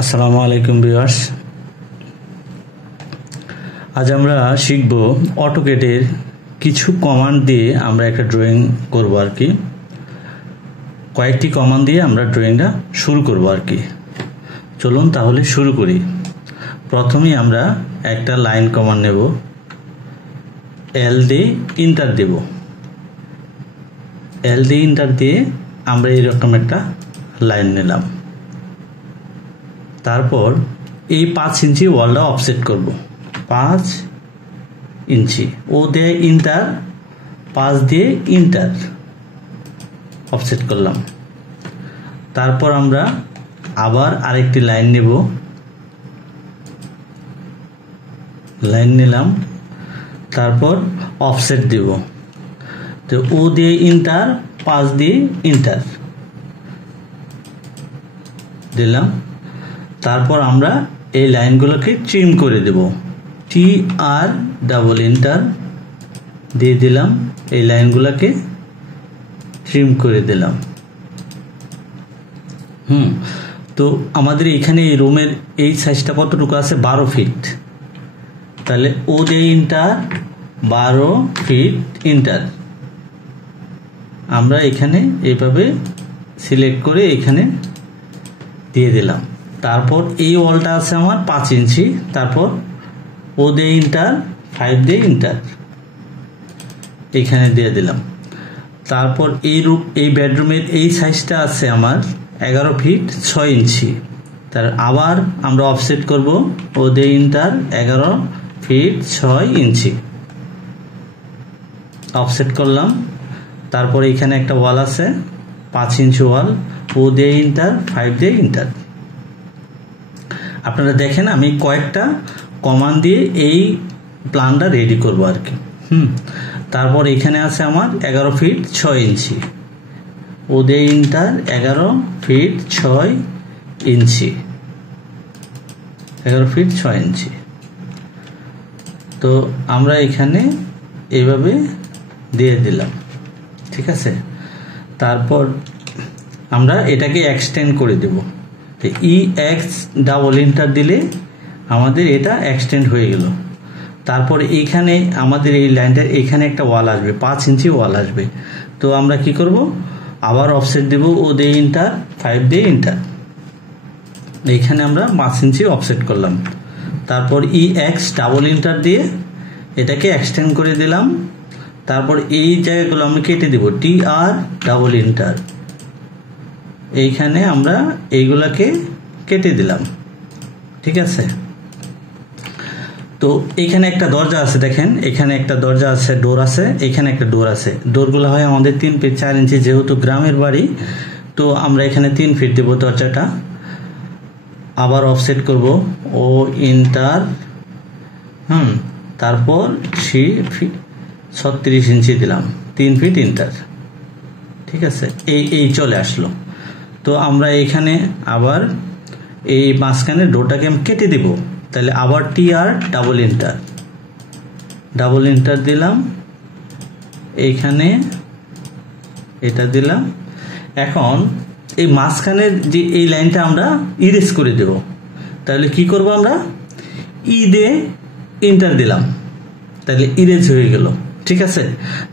আসসালামু আলাইকুম ভিউয়ার্স, আজ আমরা শিখব অটোক্যাডের কিছু কমান্ড দিয়ে আমরা একটা ড্রয়িং করব আর কি। কয়েকটি কমান্ড দিয়ে আমরা ড্রয়িংটা শুরু করব আর কি। চলুন তাহলে শুরু করি। প্রথমেই আমরা একটা লাইন কমান্ড নেব, এল দিয়ে ইন্টার দেব। এল দিয়ে ইন্টার দিয়ে আমরা এরকম একটা লাইন নিলাম। তারপর এই 5 ইঞ্চি ওয়ালটা অফসেট করব, 5 ইঞ্চি। ও দিয়ে ইন্টার, 5 দিয়ে ইন্টার অফসেট করলাম। তারপর আমরা আবার আরেকটি লাইন নেব, লাইন নিলাম, তারপর অফসেট দেব। তো ও দিয়ে ইন্টার, 5 দিয়ে ইন্টার দিলাম। তারপর আমরা এই লাইনগুলোকে ট্রিম করে দেব, টি আর ডাবল ইন্টার দিয়ে দিলাম। এই লাইনগুলোকে ট্রিম করে দিলাম। তো আমাদের এখানে এই রুমের এই সাইজটা কতটুকু আছে? 12 ফিট। তাহলে ও দিয়ে ইন্টার, 12 ফিট ইন্টার আমরা এখানে এইভাবে সিলেক্ট করে এখানে দিয়ে দিলাম। তারপর এই ওয়ালটা আছে আমার 5 ইঞ্চি। তারপর ও দিয়ে ইন্টার, 5 দিয়ে ইন্টার এখানে দিয়ে দিলাম। তারপর এই বেডরুমের এই সাইজটা আছে আমার 11 ফিট 6 ইঞ্চি। তার আবার আমরা অফসেট করব, ও দিয়ে ইন্টার, 11 ফিট 6 ইঞ্চি অফসেট করলাম। তারপর এখানে একটা ওয়াল আছে 5 ইঞ্চি ওয়াল, ও দিয়ে ইন্টার, 5 দিয়ে ইন্টার। আপনারা দেখেন আমি কয়েকটা কমান্ড দিয়ে এই প্ল্যানটা রেডি করব আর কি। তারপর এখানে আছে আমার 11 ফিট 6 ইঞ্চি, ও দিয়ে ইন্টার, 11 ফিট 6 ইঞ্চি 11 ফিট 6 ইঞ্চি। তো আমরা এখানে এইভাবে দিয়ে দিলাম, ঠিক আছে। তারপর আমরা এটাকে এক্সটেন্ড করে দেব। ই এক্স ডাবল ইন্টার দিলে আমাদের এটা এক্সটেন্ড হয়ে গেল। তারপর এইখানে আমাদের এই লাইনটার এখানে একটা ওয়াল আসবে, 5 ইঞ্চি ওয়াল আসবে। তো আমরা কি করব, আবার অফসেট দেব, ও দিয়ে ইন্টার, 5 দিয়ে ইন্টার এইখানে আমরা 5 ইঞ্চি অফসেট করলাম। তারপর ই এক্স ডাবল ইন্টার দিয়ে এটাকে এক্সটেন্ড করে দিলাম। তারপর এই জায়গাগুলো আমরা কেটে দেব, টি আর ডাবল ইন্টার এইখানে আমরা এইগুলাকে কেটে দিলাম, ঠিক আছে। তো এখানে একটা দরজা আছে, দেখেন এখানে একটা দরজা আছে, ডোর আছে, এখানে একটা ডোর আছে। ডোরগুলো হয় আমাদের 3 ফিট 4 ইঞ্চি, যেহেতু গ্রামের বাড়ি তো আমরা এখানে 3 ফিট দেব দরজাটা। আবার অফসেট করব, ও ইন্টার, তারপর 36 ইঞ্চি দিলাম, 3 ফিট ইন্টার, ঠিক আছে। এই চলে আসলো। তো আমরা এখানে আবার এই মাঝখানে ডোরটাকে আমি কেটে দিব। তাহলে আবার টি আর ডাবল ইন্টার দিলাম, এইখানে এটা দিলাম। এখন এই মাঝখানের যে এই লাইনটা আমরা ইরেজ করে দেব। তাহলে কি করব, আমরা ই দিয়ে ইন্টার দিলাম, তাহলে ইরেজ হয়ে গেল, ঠিক আছে।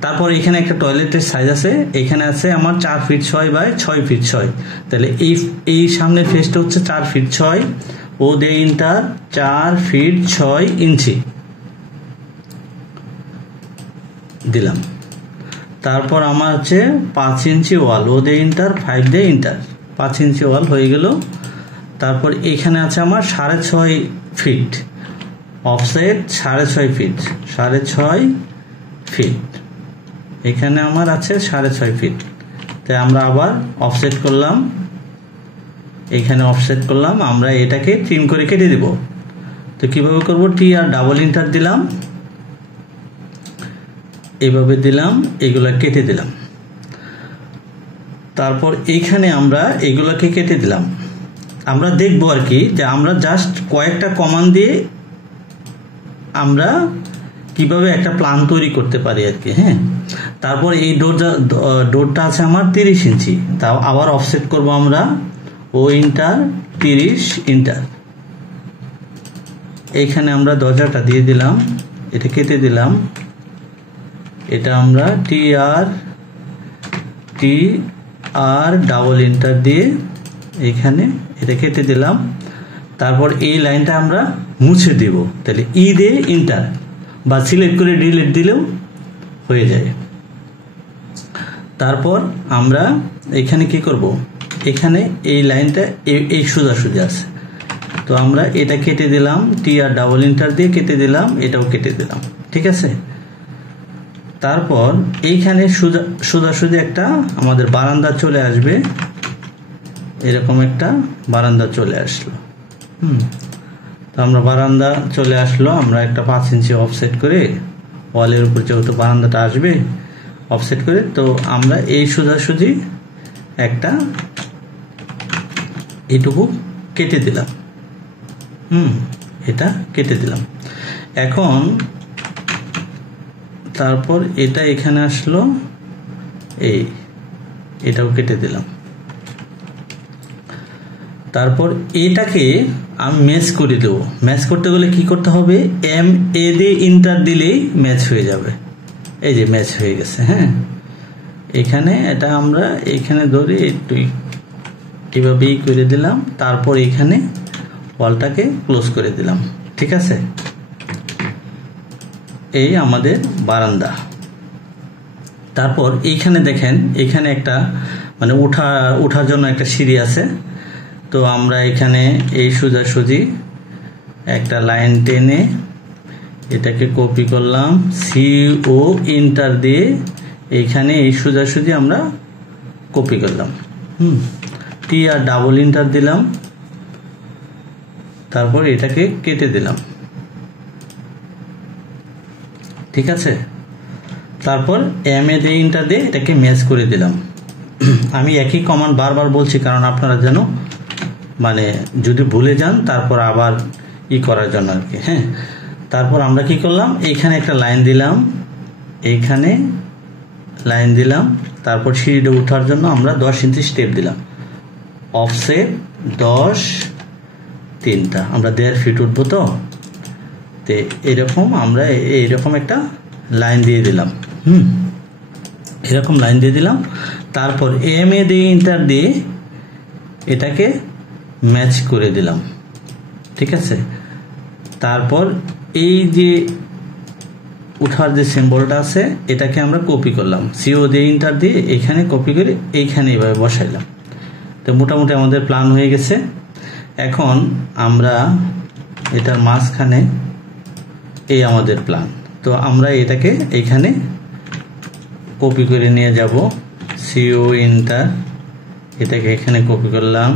তারপর এখানে একটা টয়লেটের সাইজ আছে, এখানে আছে আমার 4 ফিট 6 বাই 6 ফিট 6। তাহলে এই সামনের ফেসটা হচ্ছে 4 ফিট 6, ও দিয়ে ইন্টার, 4 ফিট 6 ইঞ্চি দিলাম। তারপর আমার হচ্ছে 5 ইঞ্চি ওয়াল, ও দিয়ে ইন্টার, 5 দিয়ে ইন্টার 5 ইঞ্চি ওয়াল হয়ে গেল। তারপর এখানে আছে আমার 6.5 ফিট অফসেট, 6.5 ফিট 6.5 ফিট এখানে আমার আছে 6.5 ফিট। তাই আমরা আবার অফসেট করলাম, এখানে অফসেট করলাম। আমরা এটাকে ট্রিম করে কেটে দিব। তো কিভাবে করব, টি আর ডাবল ইন্টার দিলাম, এইভাবে দিলাম, এগুলা কেটে দিলাম। তারপর এইখানে আমরা এগুলাকে কেটে দিলাম। আমরা দেখবো আর কি যে আমরা জাস্ট কয়েকটা কমান্ড দিয়ে আমরা কিভাবে একটা প্ল্যান তৈরি করতে পারি আর কি। তারপর এই ডোরটা আছে আমার 30 ইঞ্চি, তাও আবার অফসেট করব আমরা, ও ইন্টার, 30 ইন্টার। এইখানে আমরা দরজাটা দিয়ে দিলাম, এটা কেটে দিলাম, এটা আমরা টি আর ডাবল ইন্টার দিয়ে এইখানে এটা কেটে দিলাম। তারপর এই লাইনটা আমরা মুছে দিব, তাহলে ই দিয়ে ইন্টার বা সিলেক্ট করে ডিলিট দিলেও হয়ে যায়। তারপর আমরা এখানে কি করব, এখানে এই লাইনটা এই সোজাসুজি আছে, তো আমরা এটা কেটে দিলাম, টি আর ডাবল ইন্টার দিয়ে কেটে দিলাম, এটাও কেটে দিলাম, ঠিক আছে। তারপর এইখানে সোজাসুজি একটা আমাদের বারান্দা চলে আসবে, এরকম একটা বারান্দা চলে আসলো। তো আমরা বারান্দা চলে আসলো, আমরা একটা 5 ইঞ্চি অফসেট করে ওয়ালের উপর যেহেতু বারান্দাটা আসবে অফসেট করে, তো আমরা এই সোজাসুজি একটা এটুকু কেটে দিলাম, এটা কেটে দিলাম। এখন তারপর এটা এখানে আসলো, এটাও কেটে দিলাম। তারপর এটাকে আমি ম্যাচ করে দেব। ম্যাচ করতে গেলে কি করতে হবে, MA দিয়ে ইন্টার দিলেই ম্যাচ হয়ে যাবে। এই যে ম্যাচ হয়ে গেছে। হ্যাঁ, এখানে এটা আমরা এখানে ধরে একটু এভাবেই করে দিলাম, তারপর এখানে ওয়ালটাকে ক্লোজ করে দিলাম, ঠিক আছে। এই আমাদের বারান্দা। তারপর এইখানে দেখেন, এখানে একটা মানে ওঠার জন্য একটা সিঁড়ি আছে, তো আমরা এখানে এই সোজাসুজি একটা লাইন টেনে এটাকে কপি করলাম, CO ইন্টার দিয়ে এইখানে এই সোজাসুজি আমরা কপি করলাম, টি আর ডাবল ইন্টার দিলাম, তারপর এটাকে কেটে দিলাম, ঠিক আছে। তারপর MA দিয়ে ইন্টার দিয়ে এটাকে ম্যাচ করে দিলাম। আমি একই কমান্ড বারবার বলছি কারণ আপনারা যেন মানে যদি ভুলে যান তারপর আবার করার জন্য আর কি। হ্যাঁ, তারপর আমরা কি করলাম, এইখানে একটা লাইন দিলাম, এইখানে লাইন দিলাম, তারপর সিঁড়িটা ওঠার জন্য আমরা 10 ইঞ্চি স্টেপ দিলাম, অফসেট 10 3টা, আমরা 1.5 ফিট উঠবো, তো এরকম আমরা এইরকম একটা লাইন দিয়ে দিলাম, এরকম লাইন দিয়ে দিলাম। তারপর MA দিয়ে ইন্টার দিয়ে এটাকে ম্যাচ করে দিলাম, ঠিক আছে। তারপর এই যে উঠার যে সিম্বলটা আছে এটাকে আমরা কপি করলাম, CO দিয়ে ইন্টার দিয়ে এখানে কপি করে এইখানে এভাবে বসাইলাম। তো মোটামুটি আমাদের প্ল্যান হয়ে গেছে। এখন আমরা এটার মাঝখানে এই আমাদের প্ল্যান, তো আমরা এটাকে এইখানে কপি করে নিয়ে যাব, CO ইন্টার, এটাকে এখানে কপি করলাম,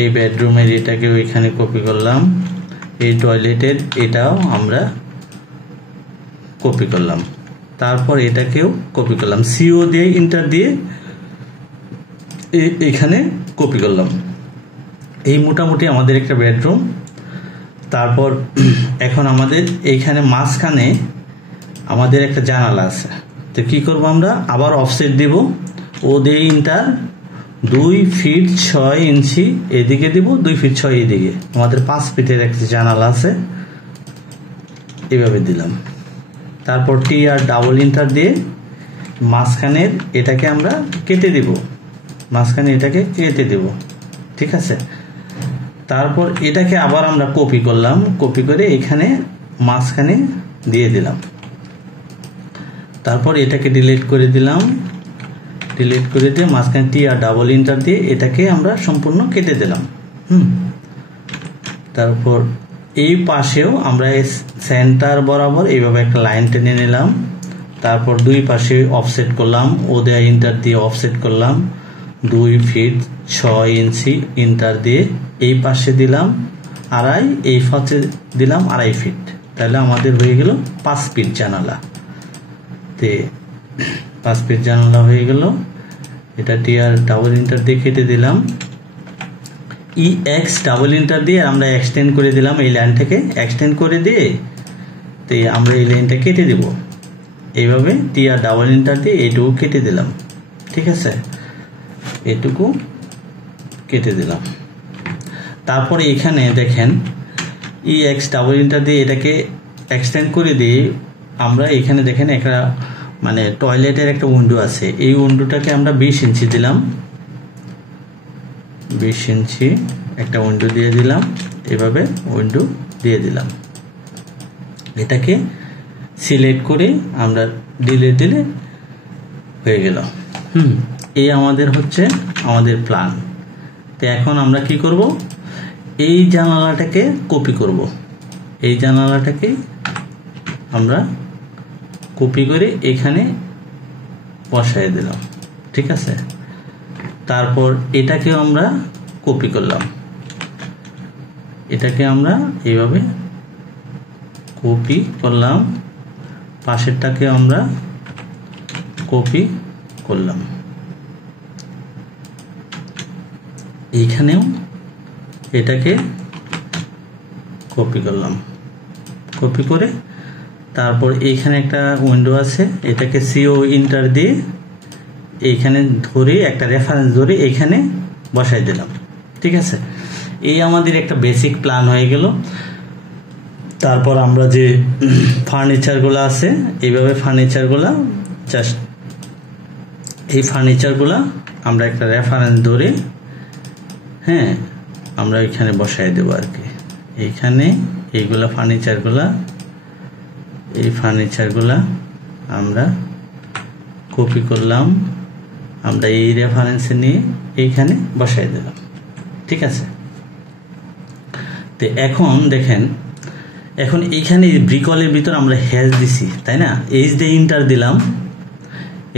এই বেডরুমের এটাকেও এখানে কপি করলাম, এই টয়লেটের এটাও আমরা কপি করলাম, তারপর এটাকেও কপি করলাম, CO দিয়ে ইন্টার দিয়ে এখানে কপি করলাম। এই মোটামুটি আমাদের একটা বেডরুম। তারপর এখন আমাদের এইখানে মাঝখানে আমাদের একটা জানালা আছে, তো কি করব, আমরা আবার অফসেট দিব, ও দিয়ে ইন্টার 2 ফিট 6 ইঞ্চি এদিকে দিব, 2 ফিট 6 এদিকে, আমাদের 5 ফিটের একটা জানালা আছে, এভাবে দিলাম। তারপর টি আর ডাবল ইন্টার দিয়ে মাঝখানের এটাকে আমরা কেটে দিব, মাঝখানে এটাকে কেটে দেব, ঠিক আছে। তারপর এটাকে আবার আমরা কপি করলাম, কপি করে এখানে মাঝখানে দিয়ে দিলাম, তারপর এটাকে ডিলিট করে দিলাম, ডিলিট করে দিয়ে মাঝখানে টি আর ডাবল ইন্টার দিয়ে এটাকে আমরা সম্পূর্ণ কেটে দিলাম। তারপর এই পাশেও আমরা সেন্টার বরাবর এইভাবে একটা লাইন টেনে নিলাম, তারপর 2 পাশে অফসেট করলাম, ও দিয়ে ইন্টার দিয়ে অফসেট করলাম 2 ফিট 6 ইঞ্চি ইন্টার দিয়ে এই পাশে দিলাম 2.5, এই পাশে দিলাম 2.5 ফিট, তাহলে আমাদের হয়ে গেল 5 ফিট জানালা। তে 5 ফিট জানালা হয়ে গেল। এটা টি আর ডাবল ইন্টার দিয়ে কেটে দিলাম, EX ডাবল ইন্টার দিয়ে আমরা এক্সটেন্ড করে দিলাম, এই লাইনটাকে এক্সটেন্ড করে দিয়ে তো আমরা এই লাইনটা কেটে দিব, এইভাবে টি আর ডাবল ইন্টার দিয়ে এইটুকু কেটে দিলাম, ঠিক আছে, এটুকু কেটে দিলাম। তারপরে এখানে দেখেন EX ডাবল ইন্টার দিয়ে এটাকে এক্সটেন্ড করে দিয়ে আমরা এখানে দেখেন একটা মানে টয়লেটের একটা উইন্ডো আছে, এই উইন্ডোটাকে আমরা 20 ইঞ্চি দিলাম, 20 ইঞ্চি একটা উইন্ডো দিয়ে দিলাম, এভাবে উইন্ডো দিয়ে দিলাম। এটাকে সিলেক্ট করে আমরা ডিলিট দিলে হয়ে গেল। এই আমাদের হচ্ছে আমাদের প্ল্যান। তো এখন আমরা কি করব, এই জানালাটাকে কপি করব, এই জানালাটাকে আমরা কপি করে এখানে বসায় দিলাম, ঠিক আছে। তারপর এটাকেও আমরা কপি করলাম, এটাকে আমরা এইভাবে কপি করলাম, পাশেরটাকে আমরা কপি করলাম, এইখানেও এটাকে কপি করলাম, কপি করে তারপর এইখানে একটা উইন্ডো আছে, এটাকে CO ইন্টার দিয়ে এইখানে ধরে একটা রেফারেন্স ধরে এইখানে বসাই দিলাম, ঠিক আছে। এই আমাদের একটা বেসিক প্ল্যান হয়ে গেল। তারপর আমরা যে ফার্নিচারগুলো আছে, এইভাবে ফার্নিচারগুলো জাস্ট এই ফার্নিচারগুলো আমরা একটা রেফারেন্স ধরে হ্যাঁ আমরা এখানে বসাই দেবো আর কি। এইখানে এইগুলা ফার্নিচারগুলা, এই ফার্নিচারগুলা আমরা কপি করলাম, আমরা এই রেফারেন্সে নিয়ে এইখানে বসাই দিলাম, ঠিক আছে। তো এখন দেখেন, এখন এইখানে ব্রিকলের ভিতর আমরা হ্যাশ দিছি, তাই না। এইচ দিয়ে ইন্টার দিলাম,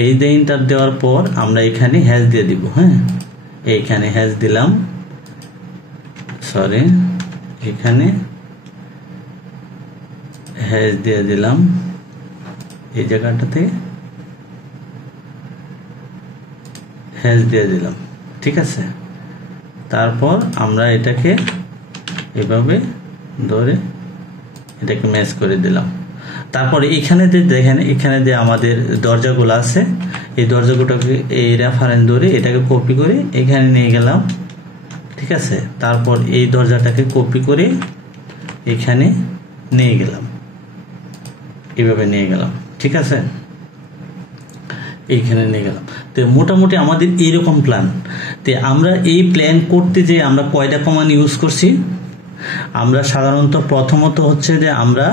এইচ দিয়ে ইন্টার দেওয়ার পর আমরা এখানে হ্যাশ দিয়ে দিব। হ্যাঁ, এইখানে হ্যাশ দিলাম, সরি এখানে হ্যাশ দিয়ে দিলাম, এই জায়গাটাতে হ্যাশ দিয়ে দিলাম, ঠিক আছে। তারপর আমরা এটাকে এভাবে ধরে এটাকে ম্যাচ করে দিলাম। তারপরে এখানে দেখেন, এখানে যে আমাদের দরজাগুলো আছে, এই দরজাগুলোকে এই রেফারেন্স ধরে এটাকে কপি করে এখানে নিয়ে গেলাম, ঠিক আছে। তারপর এই দরজাটাকে কপি করে এখানে নিয়ে গেলাম, এইভাবে নিয়ে গেলাম, ঠিক আছে, এইখানে নিয়ে গেলাম। তো মোটামুটি আমাদের এইরকম প্ল্যান। তো আমরা এই প্ল্যান করতে যে আমরা কয়টা কমান্ড ইউজ করছি, আমরা সাধারণত প্রথমত হচ্ছে যে আমরা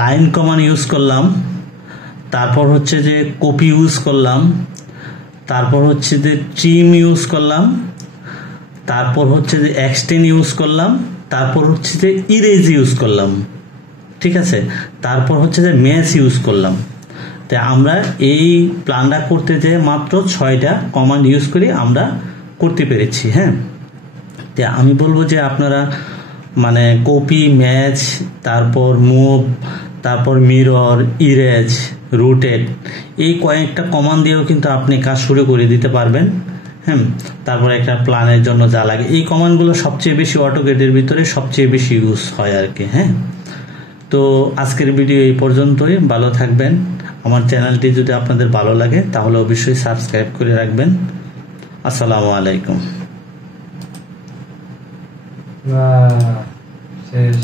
লাইন কমান্ড ইউজ করলাম, তারপর হচ্ছে যে কপি ইউজ করলাম, তারপর হচ্ছে যে ট্রিম ইউজ করলাম, তারপর হচ্ছে যে এক্সটেন্ড ইউজ করলাম, তারপর হচ্ছে যে ইরেজ ইউজ করলাম, ঠিক আছে, তারপর হচ্ছে যে ম্যাচ ইউজ করলাম। তো আমরা এই প্ল্যানটা করতে যে মাত্র 6টা কমান্ড ইউজ করে আমরা করতে পেরেছি। হ্যাঁ, তো আমি বলবো যে আপনারা মানে কপি, ম্যাচ, তারপর মুভ, তারপর মিরর, ইরেজ, রোটেট, এই কয়েকটা কমান্ড দিয়েও কিন্তু আপনি কাজ শুরু করে দিতে পারবেন। হ্যাঁ, তারপর একটা প্ল্যানের জন্য যা লাগে এই কমান্ডগুলো সবচেয়ে বেশি অটোক্যাডের ভিতরে সবচেয়ে বেশি ইউজ হয় আর কি। হ্যাঁ, তো আজকের ভিডিও এই পর্যন্তই। ভালো থাকবেন। আমার চ্যানেলটি যদি আপনাদের ভালো লাগে তাহলে অবশ্যই সাবস্ক্রাইব করে রাখবেন। আসসালামু আলাইকুম। শেষ।